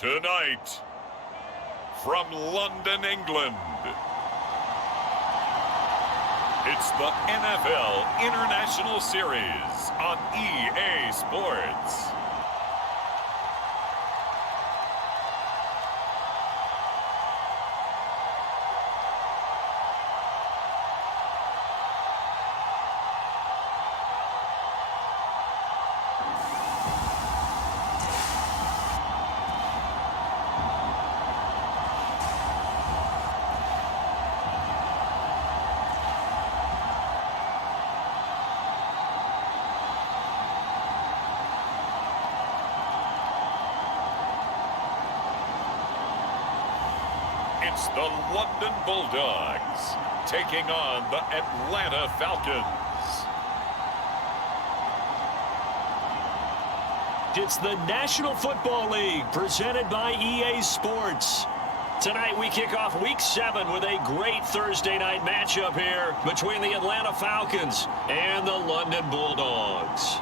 Tonight, from London, England, it's the NFL International Series on EA Sports. It's the London Bulldogs taking on the Atlanta Falcons. It's the National Football League presented by EA Sports. Tonight we kick off Week 7 with a great Thursday night matchup here between the Atlanta Falcons and the London Bulldogs.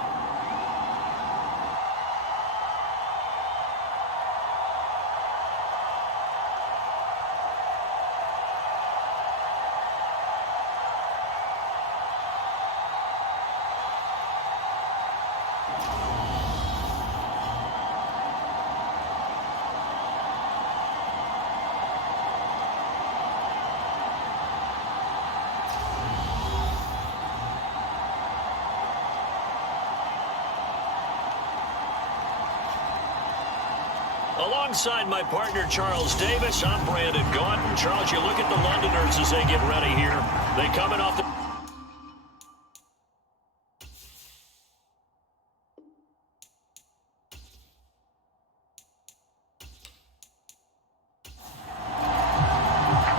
Alongside my partner, Charles Davis, I'm Brandon Gaudin. Charles, you look at the Londoners as they get ready here. They coming off the...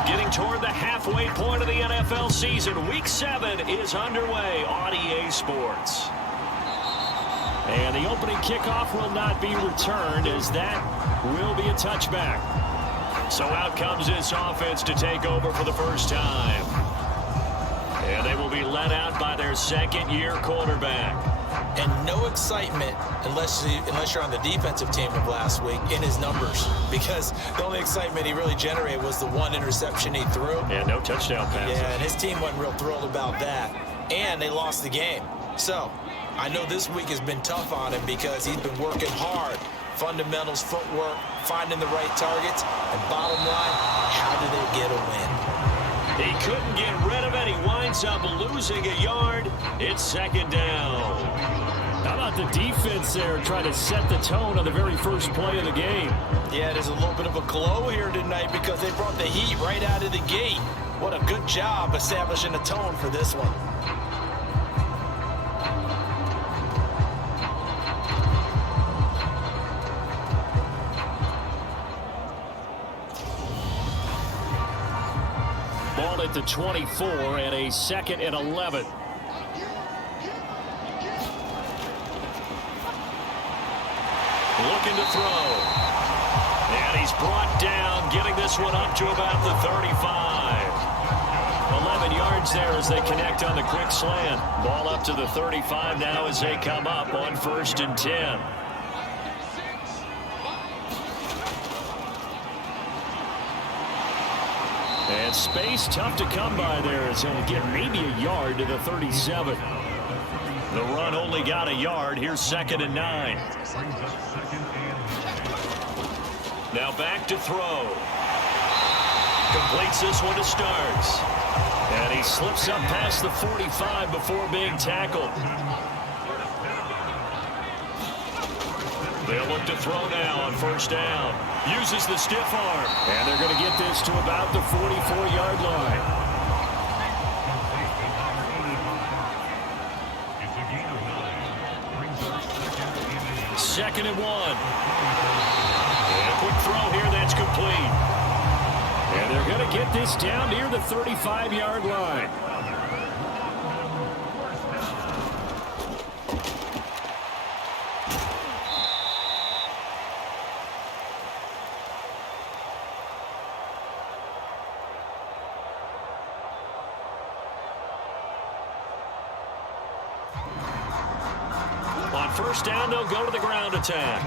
Getting toward the halfway point of the NFL season. Week 7 is underway on EA Sports. And the opening kickoff will not be returned, as that will be a touchback. So out comes this offense to take over for the first time. And they will be led out by their second-year quarterback. And no excitement unless you're on the defensive team of last week in his numbers, because the only excitement he really generated was the one interception he threw. And no touchdown passes. Yeah, and his team wasn't real thrilled about that. And they lost the game. So I know this week has been tough on him because he's been working hard. Fundamentals, footwork, finding the right targets, and bottom line, how do they get a win? He couldn't get rid of it. He winds up losing a yard. It's second down. How about the defense there trying to set the tone on the very first play of the game? Yeah, there's a little bit of a glow here tonight because they brought the heat right out of the gate. What a good job establishing a tone for this one. Ball at the 24 and a second and 11. Looking to throw. And he's brought down, getting this one up to about the 35. 11 yards there as they connect on the quick slant. Ball up to the 35 now as they come up on 1st and 10. And space tough to come by there as he'll get maybe a yard to the 37. The run only got a yard. Here's 2nd and 9. Now back to throw. Completes this one to Starks. And he slips up past the 45 before being tackled. They'll look to throw now on 1st down. Uses the stiff arm. And they're going to get this to about the 44-yard line. Second and 1. And a quick throw here that's complete. And they're going to get this down near the 35-yard line. On 1st down, they'll go to the ground attack.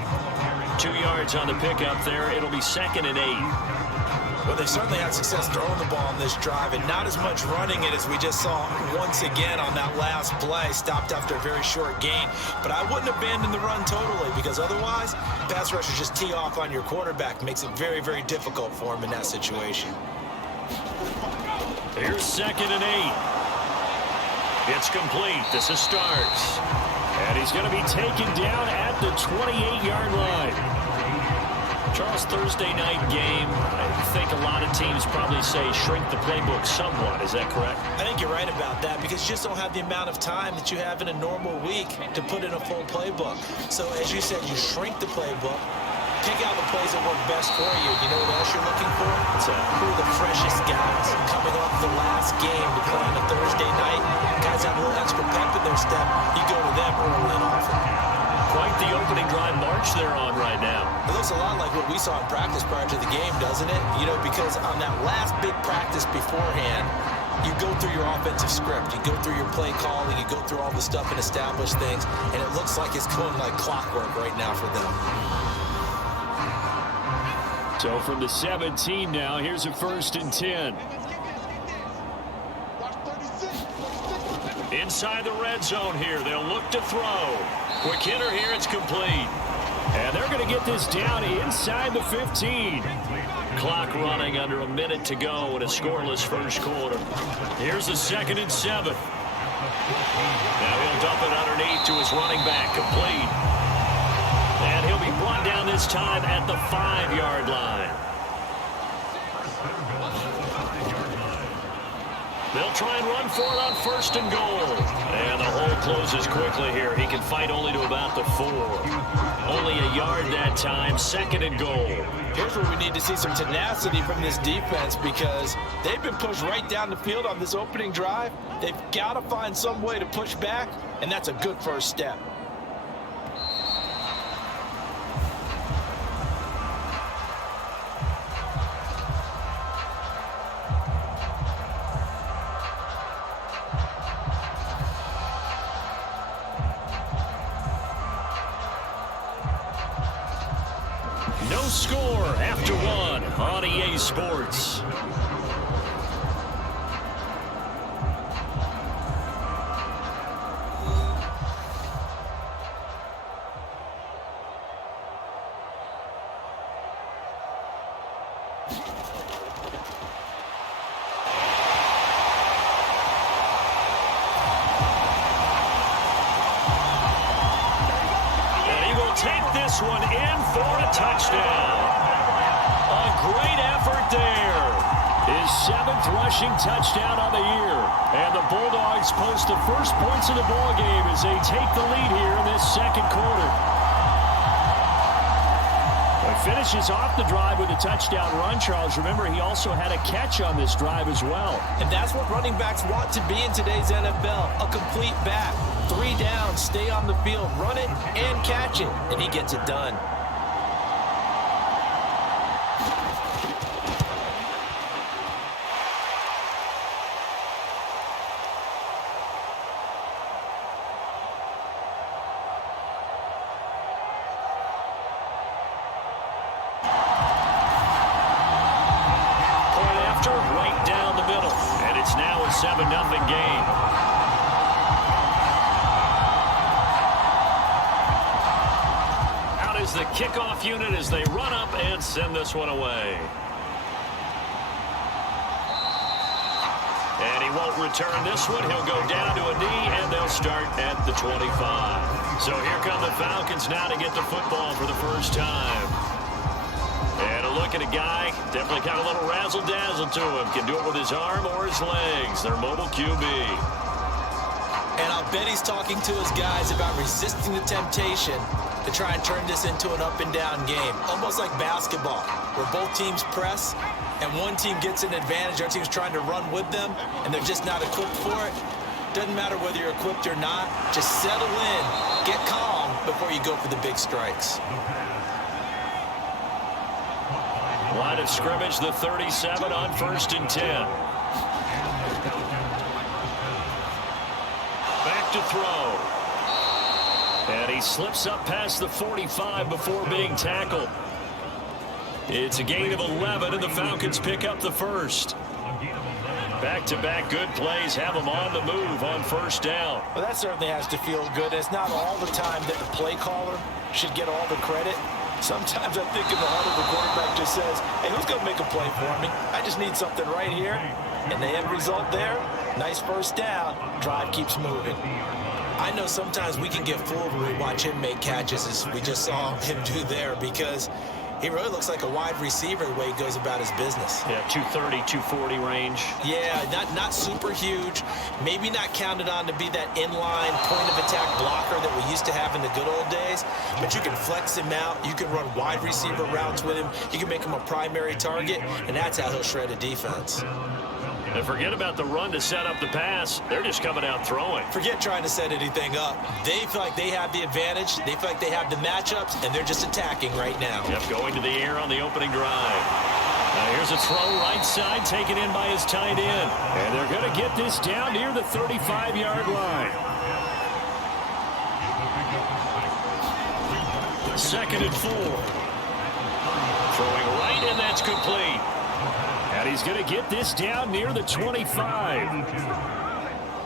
2 yards on the pickup there. It'll be 2nd and 8. Well, they certainly had success throwing the ball on this drive, and not as much running it as we just saw once again on that last play. Stopped after a very short gain. But I wouldn't abandon the run totally, because otherwise, pass rushers just tee off on your quarterback. Makes it very, very difficult for him in that situation. Here's 2nd and 8. It's complete. This is Starks. And he's going to be taken down at the 28-yard line. Charles, Thursday night game, I think a lot of teams probably say shrink the playbook somewhat. Is that correct? I think you're right about that, because you just don't have the amount of time that you have in a normal week to put in a full playbook. So as you said, you shrink the playbook, pick out the plays that work best for you. You know what else you're looking for? Who are the freshest guys coming off the last game to play on a Thursday night? Guys have a little extra pep in their step. You go to them early and often. Quite the opening drive march they're on right now. It looks a lot like what we saw in practice prior to the game, doesn't it? You know, because on that last big practice beforehand, you go through your offensive script. You go through your play calling. You go through all the stuff and establish things. And it looks like it's going like clockwork right now for them. So from the 17 now, here's a 1st and 10. Inside the red zone here. They'll look to throw. Quick hitter here. It's complete. And they're going to get this down inside the 15. Clock running under a minute to go in a scoreless first quarter. Here's the 2nd and 7. Now he'll dump it underneath to his running back. Complete. And he'll be brought down this time at the 5-yard line. They'll try and run for it on 1st and goal. And the hole closes quickly here. He can fight only to about the 4. Only a yard that time. 2nd and goal. Here's where we need to see some tenacity from this defense, because they've been pushed right down the field on this opening drive. They've got to find some way to push back, and that's a good first step. No score after 1 on EA Sports. And he will take this one in for a touchdown. A great effort there. His 7th rushing touchdown on the year. And the Bulldogs post the first points of the ball game as they take the lead here in this 2nd quarter. He finishes off the drive with a touchdown run, Charles. Remember, he also had a catch on this drive as well. And that's what running backs want to be in today's NFL, a complete back. 3 downs, stay on the field, run it, and catch it, and he gets it done. Right down the middle, and it's now a 7-0 game. Out is the kickoff unit as they run up and send this one away. And he won't return this one. He'll go down to a knee, and they'll start at the 25. So here come the Falcons now to get the football for the first time. And a look at a guy, definitely got a little razzle-dazzle to him. Can do it with his arm or his legs. Their mobile QB. And I'll bet he's talking to his guys about resisting the temptation to try and turn this into an up-and-down game. Almost like basketball, where both teams press, and one team gets an advantage. Our team's trying to run with them, and they're just not equipped for it. Doesn't matter whether you're equipped or not. Just settle in, get calm before you go for the big strikes. Line of scrimmage, the 37 on 1st and 10. Back to throw. And he slips up past the 45 before being tackled. It's a gain of 11, and the Falcons pick up the first. Back-to-back good plays have them on the move on first down. Well, that certainly has to feel good. It's not all the time that the play caller should get all the credit. Sometimes I think in the heart of the quarterback just says, hey, who's going to make a play for me? I just need something right here. And the end result there, nice first down. Drive keeps moving. I know sometimes we can get fooled when we watch him make catches, as we just saw him do there, because he really looks like a wide receiver the way he goes about his business. Yeah, 230, 240 range. Yeah, not super huge. Maybe not counted on to be that inline point-of-attack blocker that we used to have in the good old days. But you can flex him out. You can run wide receiver routes with him. You can make him a primary target, and that's how he'll shred a defense. And forget about the run to set up the pass. They're just coming out throwing. Forget trying to set anything up. They feel like they have the advantage. They feel like they have the matchups, and they're just attacking right now. Yep, going to the air on the opening drive. Now here's a throw right side taken in by his tight end. And they're going to get this down near the 35-yard line. 2nd and 4. Throwing right, and that's complete. And he's going to get this down near the 25.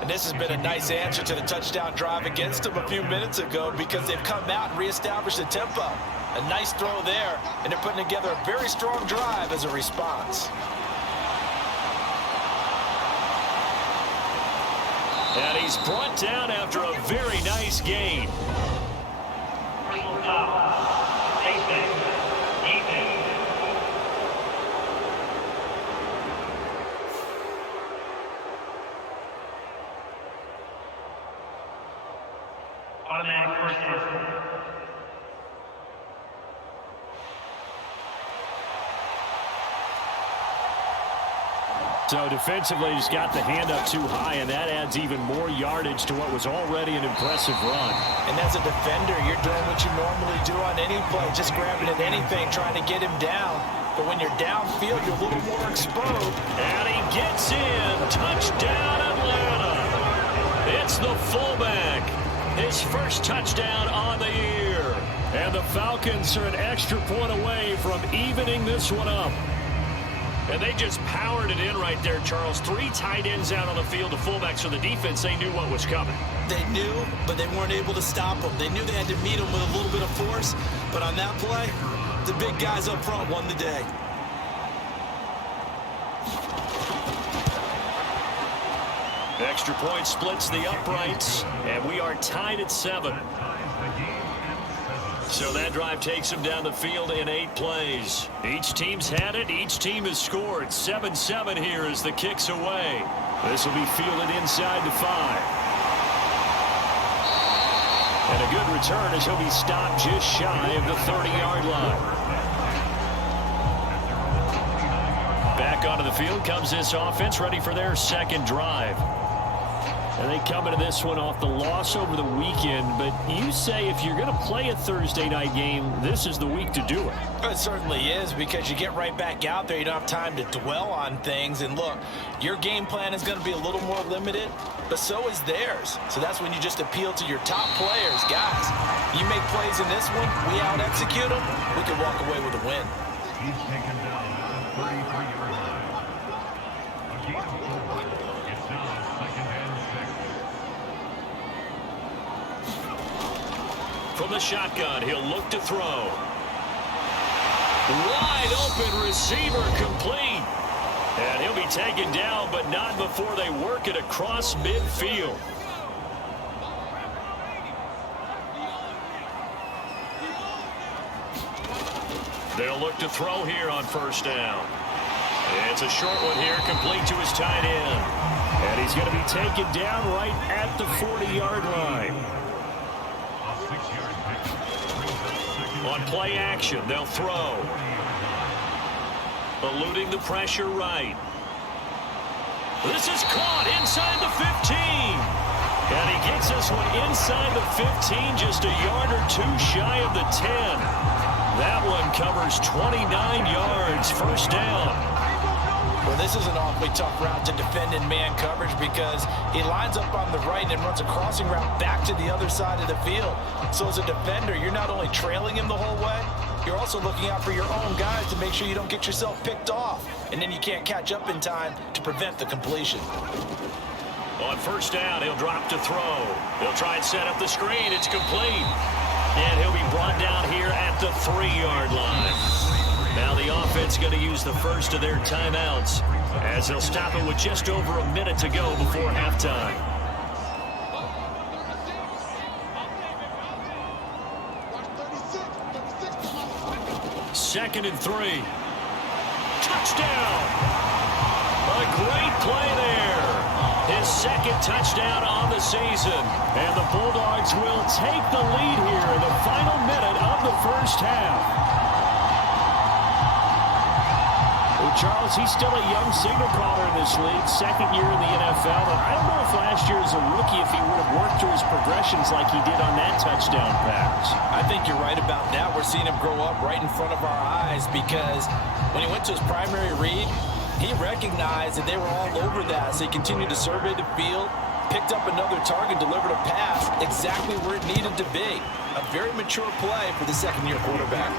And this has been a nice answer to the touchdown drive against them a few minutes ago, because they've come out and reestablished the tempo. A nice throw there, and they're putting together a very strong drive as a response. And he's brought down after a very nice gain. So defensively, he's got the hand up too high, and that adds even more yardage to what was already an impressive run. And as a defender, you're doing what you normally do on any play, just grabbing at anything, trying to get him down. But when you're downfield, you're a little more exposed. And he gets in. Touchdown, Atlanta. It's the fullback. His first touchdown on the year. And the Falcons are an extra point away from evening this one up. And they just powered it in right there, Charles. 3 tight ends out on the field, the fullbacks for the defense. They knew what was coming. They knew, but they weren't able to stop them. They knew they had to meet them with a little bit of force. But on that play, the big guys up front won the day. Extra point splits the uprights, and we are tied at 7. So that drive takes them down the field in 8 plays. Each team's had it. Each team has scored. 7-7 here as the kick's away. This will be fielded inside the 5. And a good return as he'll be stopped just shy of the 30-yard line. Back onto the field comes this offense, ready for their second drive. And they come into this one off the loss over the weekend. But you say if you're going to play a Thursday night game, this is the week to do it. It certainly is, because you get right back out there. You don't have time to dwell on things. And look, your game plan is going to be a little more limited, but so is theirs. So that's when you just appeal to your top players. Guys, you make plays in this one, we out-execute them, we can walk away with a win. He's taken down 33-yard line. It's now 2nd and 6. From the shotgun, he'll look to throw. Wide open receiver, complete. And he'll be taken down, but not before they work it across midfield. They'll look to throw here on first down. It's a short one here, complete to his tight end. And he's going to be taken down right at the 40-yard line. On play action, they'll throw. Eluding the pressure right. This is caught inside the 15. And he gets this one inside the 15, just a yard or 2 shy of the 10. That one covers 29 yards, first down. Well, this is an awfully tough route to defend in man coverage because he lines up on the right and runs a crossing route back to the other side of the field. So as a defender, you're not only trailing him the whole way, you're also looking out for your own guys to make sure you don't get yourself picked off. And then you can't catch up in time to prevent the completion. On first down, he'll drop to throw. He'll try and set up the screen. It's complete. And he'll be brought down here at the 3-yard line. Now the offense going to use the first of their timeouts as they'll stop it with just over a minute to go before halftime. Second and 3. Touchdown! A great play there. His second touchdown on the season. And the Bulldogs will take the lead here in the final minute of the first half. Well, Charles, he's still a young signal caller in this league, second year in the NFL. But I don't know if last year as a rookie, if he would have worked through his progressions like he did on that touchdown pass. I think you're right about that. We're seeing him grow up right in front of our eyes because when he went to his primary read, he recognized that they were all over that. So he continued to survey the field, picked up another target, delivered a pass exactly where it needed to be. A very mature play for the second-year quarterback.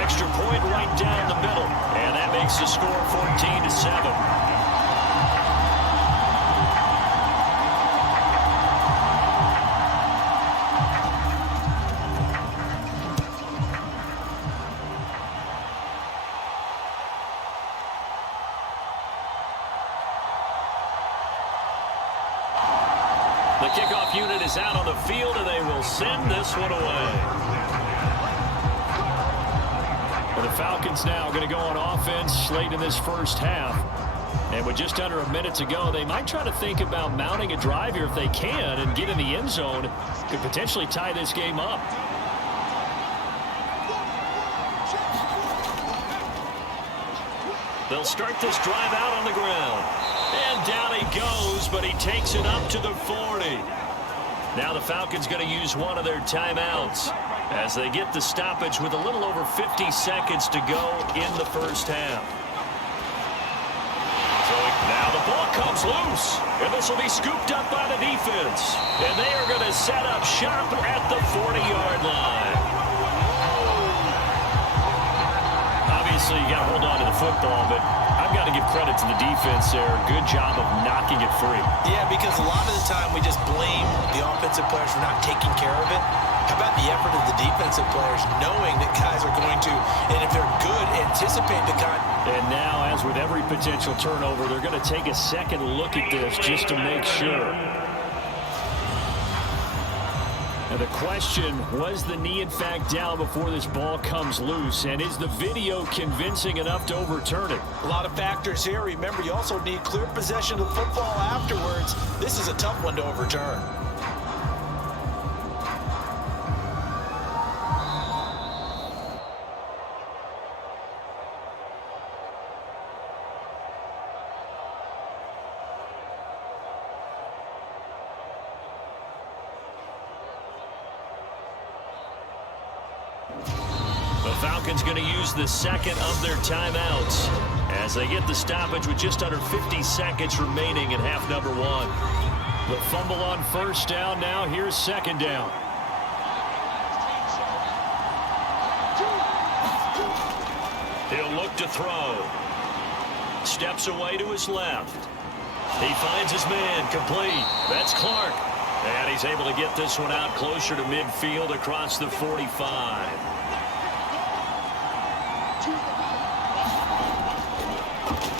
Extra point right down the middle. And that makes the score 14-7. The kickoff unit is out on the field, and they will send this one away. Well, the Falcons now going to go on offense late in this first half. And with just under a minute to go, they might try to think about mounting a drive here if they can and get in the end zone. Could potentially tie this game up. They'll start this drive out on the ground. And down he goes, but he takes it up to the 40. Now the Falcons going to use one of their timeouts as they get the stoppage with a little over 50 seconds to go in the first half. So now the ball comes loose, and this will be scooped up by the defense. And they are going to set up shop at the 40-yard line. Obviously, you got to hold on to the football, but I've got to give credit to the defense there. Good job of knocking it free. Yeah, because a lot of the time we just blame the offensive players for not taking care of it. How about the effort of the defensive players knowing that guys are going to, and if they're good, anticipate the kind. And now, as with every potential turnover, they're going to take a second look at this just to make sure. And the question, was the knee in fact down before this ball comes loose? And is the video convincing enough to overturn it? A lot of factors here. Remember, you also need clear possession of the football afterwards. This is a tough one to overturn. The Falcons going to use the second of their timeouts as they get the stoppage with just under 50 seconds remaining in half number one. The fumble on first down. Now here's second down. He'll look to throw. Steps away to his left. He finds his man complete. That's Clark. And he's able to get this one out closer to midfield across the 45.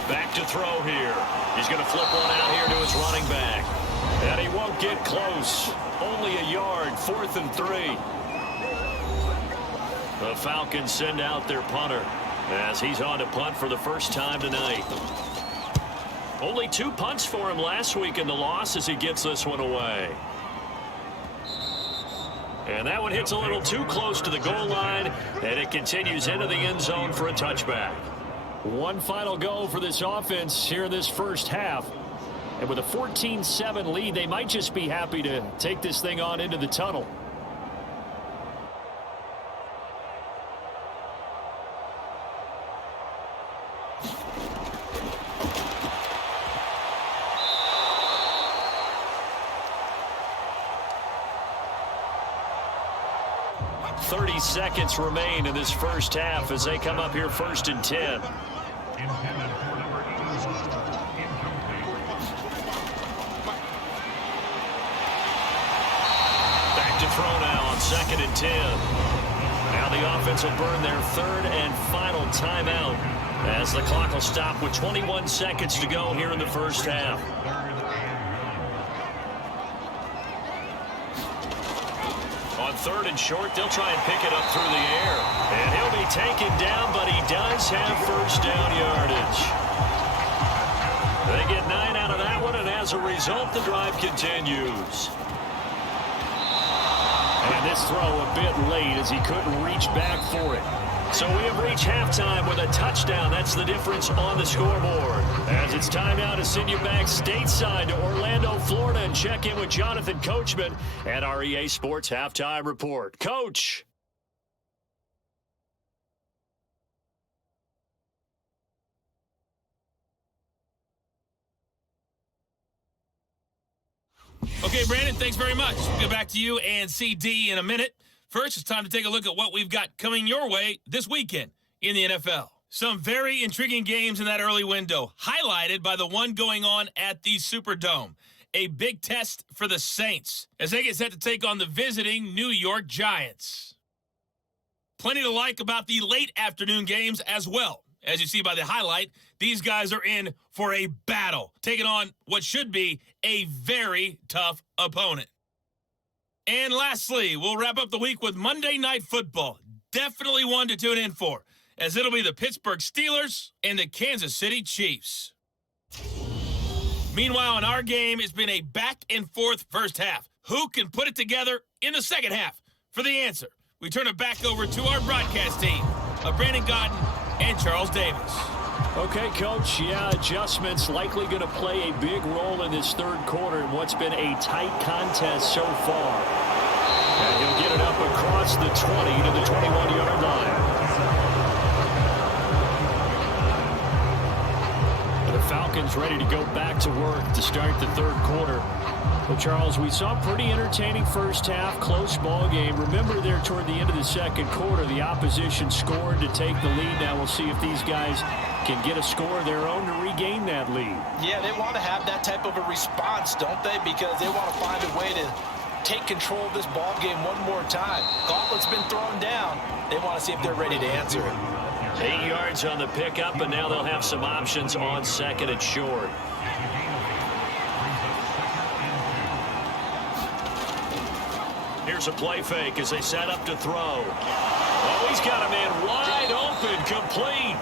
Back to throw here. He's going to flip one out here to his running back. And he won't get close. Only a yard, 4th and 3. The Falcons send out their punter as he's on to punt for the first time tonight. Only 2 punts for him last week in the loss as he gets this one away. And that one hits a little too close to the goal line, and it continues into the end zone for a touchback. One final go for this offense here in this first half. And with a 14-7 lead, they might just be happy to take this thing on into the tunnel. 30 seconds remain in this first half as they come up here 1st and 10. Intended for number 81. Back to throw now on 2nd and 10. Now the offense will burn their 3rd and final timeout as the clock will stop with 21 seconds to go here in the first half. On 3rd and short, they'll try and pick it up through the air. And he'll be taken down, but he does have first down yardage. They get 9 out of that one, and as a result, the drive continues. And this throw a bit late as he couldn't reach back for it. So we have reached halftime with a touchdown. That's the difference on the scoreboard. As it's time now to send you back stateside to Orlando, Florida, and check in with Jonathan Coachman at our EA Sports Halftime Report. Coach. Okay, Brandon, thanks very much. We'll get back to you and CD in a minute. First, it's time to take a look at what we've got coming your way this weekend in the NFL. Some very intriguing games in that early window, highlighted by the one going on at the Superdome. A big test for the Saints as they get set to take on the visiting New York Giants. Plenty to like about the late afternoon games as well. As you see by the highlight, these guys are in for a battle, taking on what should be a very tough opponent. And lastly, we'll wrap up the week with Monday Night Football. Definitely one to tune in for, as it'll be the Pittsburgh Steelers and the Kansas City Chiefs. Meanwhile, in our game, it's been a back-and-forth first half. Who can put it together in the second half? For the answer, we turn it back over to our broadcast team of Brandon Godden and Charles Davis. Okay, Coach, adjustments likely going to play a big role in this third quarter in what's been a tight contest so far. And he'll get it up across the 20 to the 21-yard line. The Falcons ready to go back to work to start the third quarter. Well, Charles, we saw a pretty entertaining first half, close ball game. Remember there toward the end of the second quarter, the opposition scored to take the lead. Now we'll see if these guys can get a score of their own to regain that lead. Yeah, they want to have that type of a response, don't they? Because they want to find a way to take control of this ball game one more time. Gauntlet's been thrown down. They want to see if they're ready to answer it. 8 yards on the pickup, and now they'll have some options on 2nd and short. Here's a play fake as they set up to throw. Oh, he's got a man wide open, complete.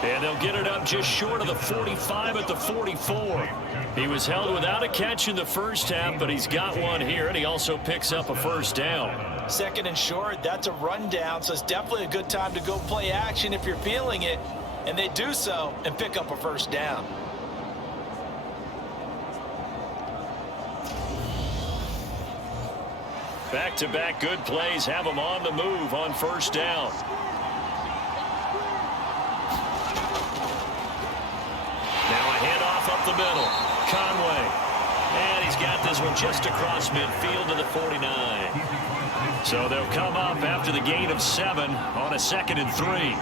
And they'll get it up just short of the 45 at the 44. He was held without a catch in the first half, but he's got one here, and he also picks up a first down. 2nd and short, that's a rundown, so it's definitely a good time to go play action if you're feeling it. And they do so and pick up a first down. Back-to-back good plays have them on the move on first down. Now a handoff up the middle. Conway. And he's got this one just across midfield to the 49. So they'll come up after the gain of 7 on a 2nd and 3.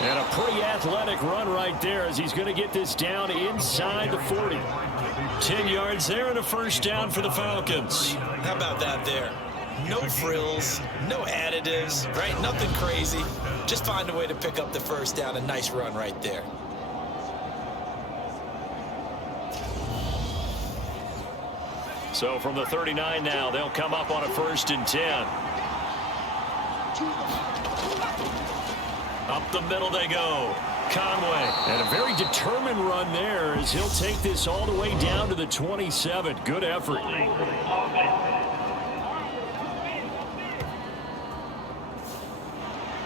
And a pretty athletic run right there as he's going to get this down inside the 40. 10 yards there and a first down for the Falcons. How about that there? No frills, no additives, right? Nothing crazy. Just find a way to pick up the first down. A nice run right there. So from the 39 now, they'll come up on a 1st and 10. Up the middle they go. Conway. And a very determined run there as he'll take this all the way down to the 27. Good effort.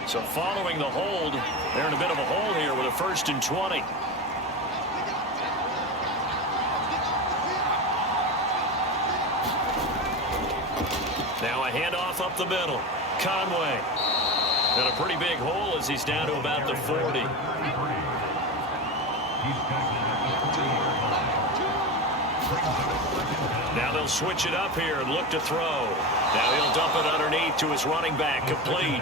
So following the hold, they're in a bit of a hole here with a 1st and 20. Now a handoff up the middle. Conway. And a pretty big hole as he's down to about the 40. Now they'll switch it up here and look to throw. Now he'll dump it underneath to his running back, complete.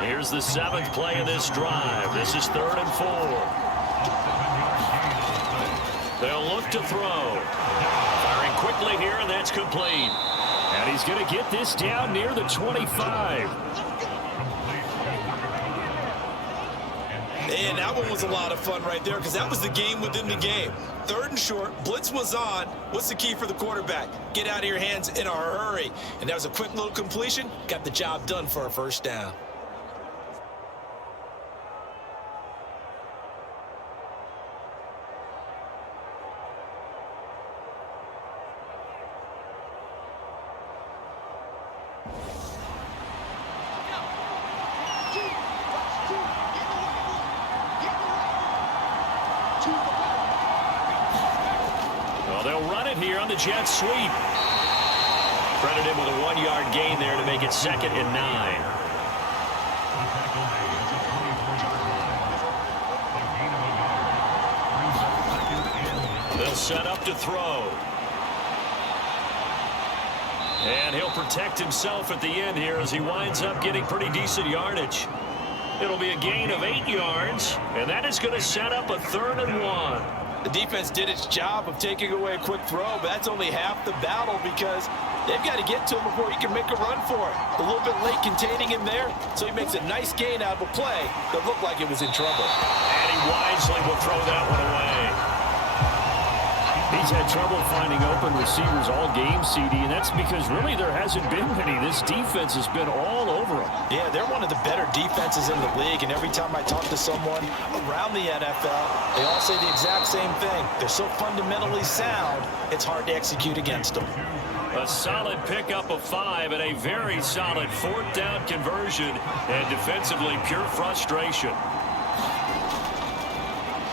Here's the 7th play of this drive. This is 3rd and 4. They'll look to throw. Firing quickly here, and that's complete. And he's going to get this down near the 25. And that one was a lot of fun right there because that was the game within the game. 3rd and short, blitz was on. What's the key for the quarterback? Get out of your hands in a hurry. And that was a quick little completion. Got the job done for a first down. Here on the jet sweep. Credited with a 1-yard gain there to make it 2nd and 9. They'll set up to throw. And he'll protect himself at the end here as he winds up getting pretty decent yardage. It'll be a gain of 8 yards, and that is going to set up a 3rd and 1. The defense did its job of taking away a quick throw, but that's only half the battle because they've got to get to him before he can make a run for it. A little bit late containing him there, so he makes a nice gain out of a play that looked like it was in trouble. And he wisely will throw that one away. He's had trouble finding open receivers all game, CD, and that's because really there hasn't been many. This defense has been all over them. Yeah, they're one of the better defenses in the league, and every time I talk to someone around the NFL, they all say the exact same thing. They're so fundamentally sound, it's hard to execute against them. A solid pickup of 5 and a very solid 4th down conversion, and defensively pure frustration.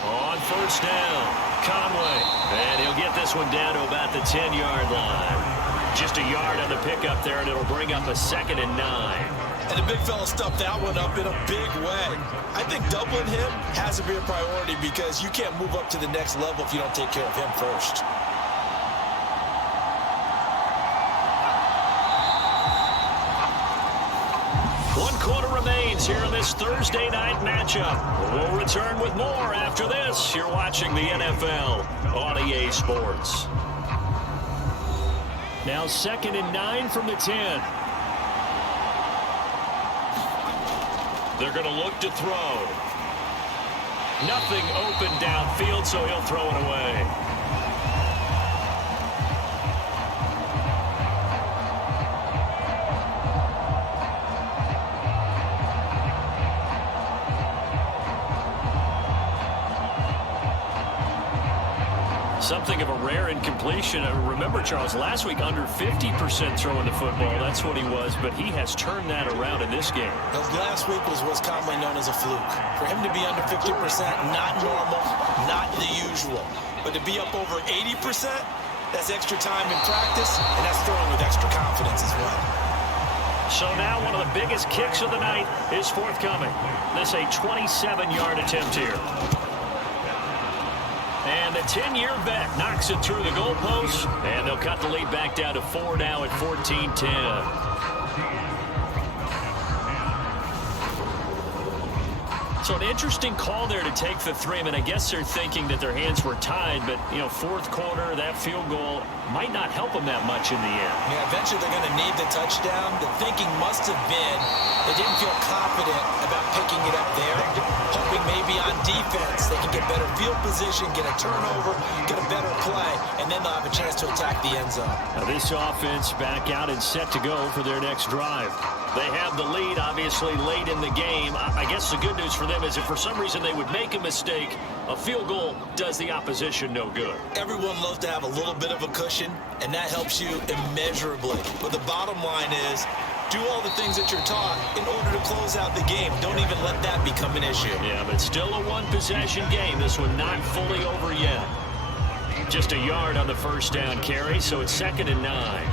On 1st down. Conway, and he'll get this one down to about the 10-yard line. Just a yard on the pickup there, and it'll bring up a 2nd and 9. And the big fella stuffed that one up in a big way. I think doubling him has to be a priority because you can't move up to the next level if you don't take care of him first. One quarter remains here in this Thursday night matchup. We'll return with more after this. You're watching the NFL on EA Sports. Now 2nd and 9 from the 10. They're going to look to throw. Nothing open downfield, so he'll throw it away. Something of a rare incompletion. Remember, Charles, last week under 50% throwing the football. That's what he was, but he has turned that around in this game. Last week was what's commonly known as a fluke. For him to be under 50%, not normal, not the usual. But to be up over 80%, that's extra time in practice, and that's throwing with extra confidence as well. So now one of the biggest kicks of the night is forthcoming. This a 27-yard attempt here. And the 10-year vet knocks it through the goalpost, and they'll cut the lead back down to 4 now at 14-10. So an interesting call there to take the 3. I mean, I guess they're thinking that their hands were tied, but, you know, 4th quarter, that field goal might not help them that much in the end. Yeah, eventually they're going to need the touchdown. The thinking must have been they didn't feel confident about picking it up there, hoping maybe on defense they can get better field position, get a turnover, get a better play, and then they'll have a chance to attack the end zone. Now this offense back out and set to go for their next drive. They have the lead, obviously, late in the game. I guess the good news for them is if for some reason they would make a mistake, a field goal does the opposition no good. Everyone loves to have a little bit of a cushion, and that helps you immeasurably. But the bottom line is, do all the things that you're taught in order to close out the game. Don't even let that become an issue. Yeah, but still a one-possession game. This one not fully over yet. Just a yard on the 1st down carry, so it's 2nd and 9.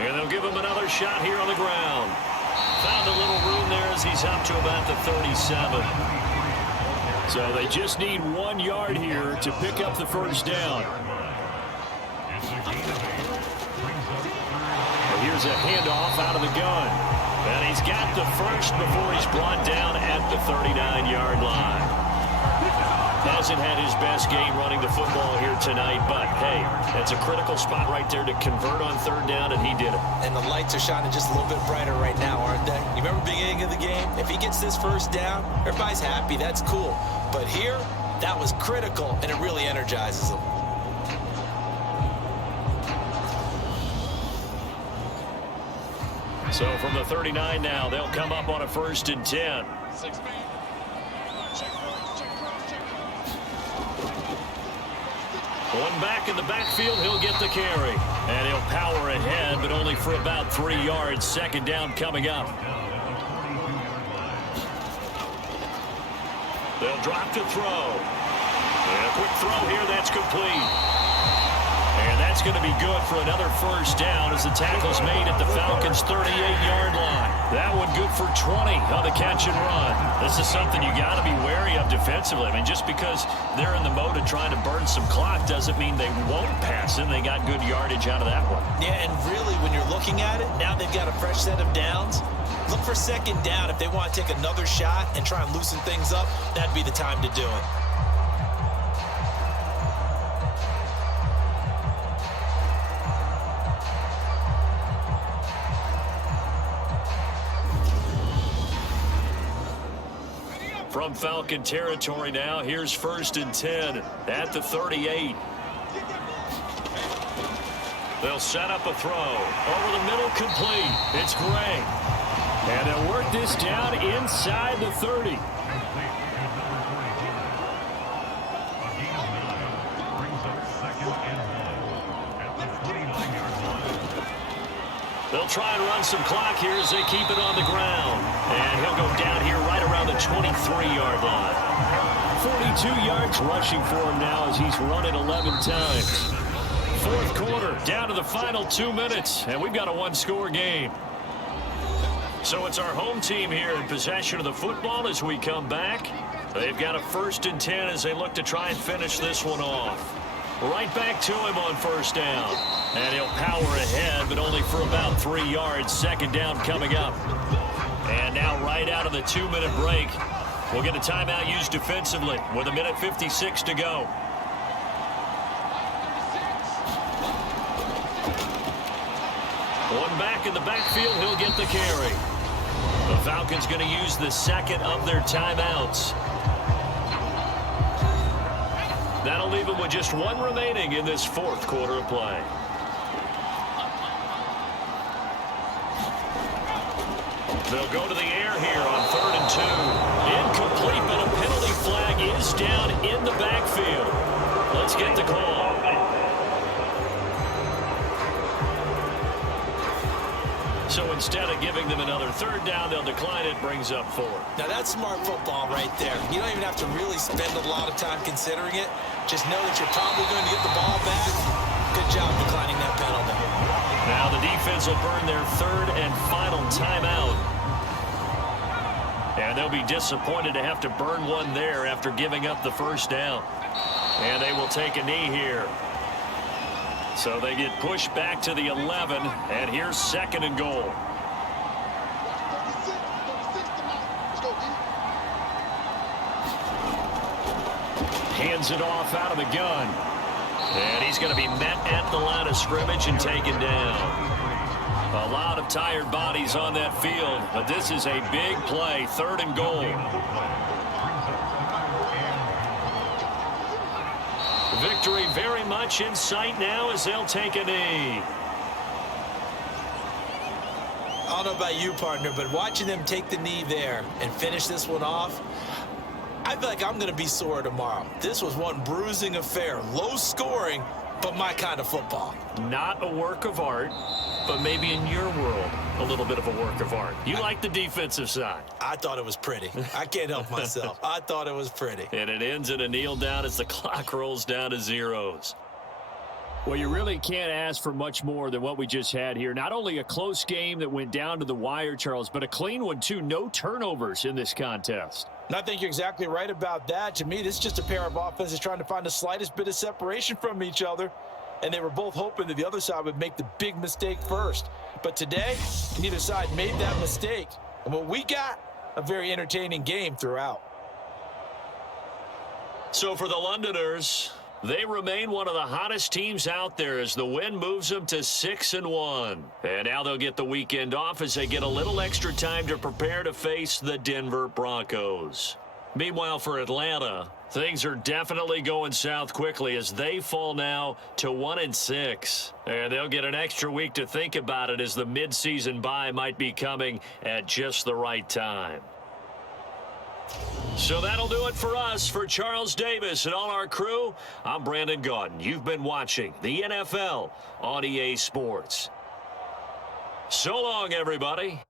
And they'll give him another shot here on the ground. Found a little room there as he's up to about the 37. So they just need 1 yard here to pick up the first down. Here's a handoff out of the gun. And he's got the first before he's brought down at the 39-yard line. Hasn't had his best game running the football here tonight, but, hey, that's a critical spot right there to convert on third down, and he did it. And the lights are shining just a little bit brighter right now, aren't they? You remember the beginning of the game? If he gets this first down, everybody's happy. That's cool. But here, that was critical, and it really energizes them. So from the 39 now, they'll come up on a 1st and 10. One back in the backfield, he'll get the carry. And he'll power ahead, but only for about 3 yards. 2nd down coming up. They'll drop to throw. And a quick throw here, that's complete. And that's going to be good for another first down as the tackle's made at the Falcons' 38-yard line. That one good for 20 on the catch and run. This is something you got to be wary of defensively. I mean, just because they're in the mode of trying to burn some clock doesn't mean they won't pass it. They got good yardage out of that one. Yeah, and really, when you're looking at it, now they've got a fresh set of downs. Look for 2nd down. If they want to take another shot and try and loosen things up, that'd be the time to do it. From Falcon territory now, here's 1st and 10 at the 38. They'll set up a throw. Over the middle, complete. It's Gray. And they'll work this down inside the 30. They'll try and run some clock here as they keep it on the ground. And he'll go down here right around the 23-yard line. 42 yards rushing for him now as he's run it 11 times. 4th quarter, down to the final 2 minutes, and we've got a 1-score game. So it's our home team here in possession of the football as we come back. They've got a 1st and 10 as they look to try and finish this one off. Right back to him on 1st down. And he'll power ahead, but only for about 3 yards. 2nd down coming up. And now right out of the 2-minute break, we'll get a timeout used defensively with 1:56 to go. One back in the backfield, he'll get the carry. The Falcons going to use the 2nd of their timeouts. That'll leave them with just 1 remaining in this 4th quarter of play. They'll go to the air here on 3rd and 2. Incomplete, but a penalty flag is down in the backfield. Let's get the call. So instead of giving them another 3rd down, they'll decline it, brings up 4. Now, that's smart football right there. You don't even have to really spend a lot of time considering it. Just know that you're probably going to get the ball back. Good job declining that penalty. Now the defense will burn their 3rd and final timeout. And they'll be disappointed to have to burn one there after giving up the 1st down. And they will take a knee here. So they get pushed back to the 11, and here's 2nd and goal. Hands it off out of the gun. And he's going to be met at the line of scrimmage and taken down. A lot of tired bodies on that field, but this is a big play, 3rd and goal. Victory very much in sight now as they'll take a knee. I don't know about you, partner, but watching them take the knee there and finish this one off, I feel like I'm going to be sore tomorrow. This was one bruising affair. Low scoring, but my kind of football. Not a work of art, but maybe in your world, a little bit of a work of art. You like the defensive side. I thought it was pretty. I can't help myself. I thought it was pretty. And it ends in a kneel down as the clock rolls down to zeros. Well, you really can't ask for much more than what we just had here. Not only a close game that went down to the wire, Charles, but a clean one, too. No turnovers in this contest. And I think you're exactly right about that. To me, this is just a pair of offenses trying to find the slightest bit of separation from each other. And they were both hoping that the other side would make the big mistake first. But today, neither side made that mistake. And what we got, a very entertaining game throughout. So for the Londoners, they remain one of the hottest teams out there as the win moves them to 6-1. And now they'll get the weekend off as they get a little extra time to prepare to face the Denver Broncos. Meanwhile, for Atlanta, things are definitely going south quickly as they fall now to 1-6. And they'll get an extra week to think about it as the midseason bye might be coming at just the right time. So that'll do it for us. For Charles Davis and all our crew, I'm Brandon Gaudin. You've been watching the NFL on EA Sports. So long, everybody.